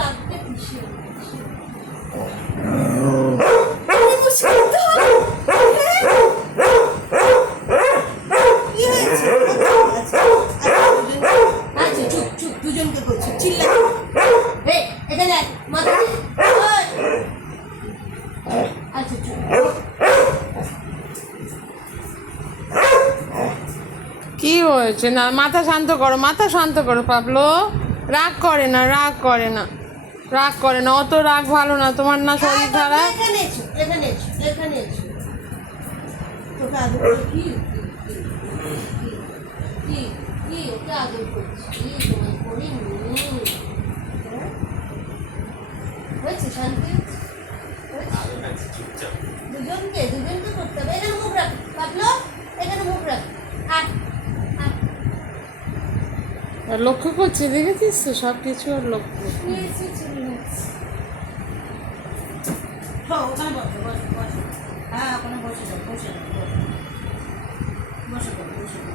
রাখতে খুশি আচ্ছা চুপ চুপ দুজনকে করছে চিল্লা এখানে মাথা আচ্ছা চুপ কি হয়েছে? না মাথা শান্ত করো, মাথা শান্ত করো পাবলো। রাগ করে না, রাগ করে না, রাগ করে না, অত রাগ ভালো না। তোমার না শরীর খারাপ? এখানে এসো এখানে এসো এখানে এসো তোকে আদর করে কি কি কি ওকে আদর করছি কি তোমার করি হয়েছে শান্তি দুজনকে দুজনকে করতে হবে এখানে মুখ রাখ পাবলো এখানে মুখ রাখ আট আর লক্ষ্য করছি, দেখেছিস তো সব কিছু আর লক্ষ্য। ওখানে বসো বসো বসো হ্যাঁ ওখানে বসে যাও বসে যাও বসে যাও বসে যাও